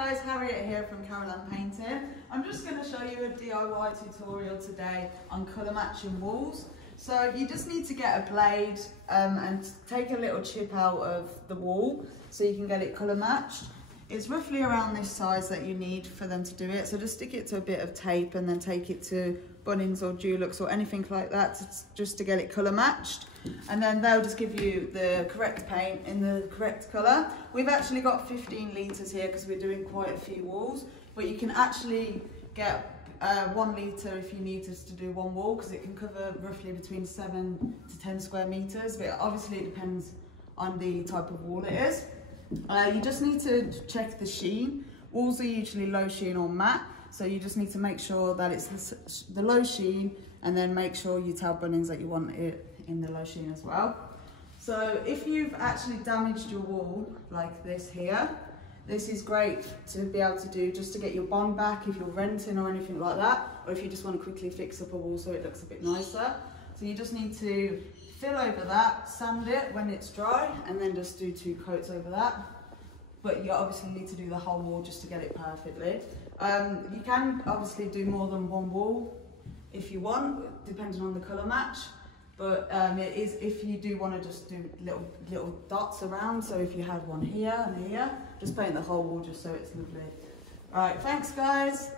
Guys, Harriett here from Caroline Painting. I'm just going to show you a DIY tutorial today on colour matching walls. So you just need to get a blade and take a little chip out of the wall so you can get it colour matched. It's roughly around this size that you need for them to do it. So just stick it to a bit of tape and then take it to Bunnings or Dulux or anything like that just to get it colour matched. And then they'll just give you the correct paint in the correct colour. We've actually got 15 litres here because we're doing quite a few walls, but you can actually get 1 litre if you need us to do one wall, because it can cover roughly between 7 to 10 square metres, but obviously it depends on the type of wall it is. You just need to check the sheen. Walls are usually low sheen or matte, so you just need to make sure that it's the low sheen, and then make sure you tell Bunnings that you want it in the low sheen as well. So if you've actually damaged your wall like this here, this is great to be able to do just to get your bond back if you're renting or anything like that, or if you just want to quickly fix up a wall so it looks a bit nicer. So you just need to fill over that, sand it when it's dry, and then just do 2 coats over that. But you obviously need to do the whole wall just to get it perfectly. You can obviously do more than one wall if you want, depending on the colour match. But it is, if you do want to just do little dots around, so if you had one here and here, just paint the whole wall just so it's lovely. Right, thanks guys.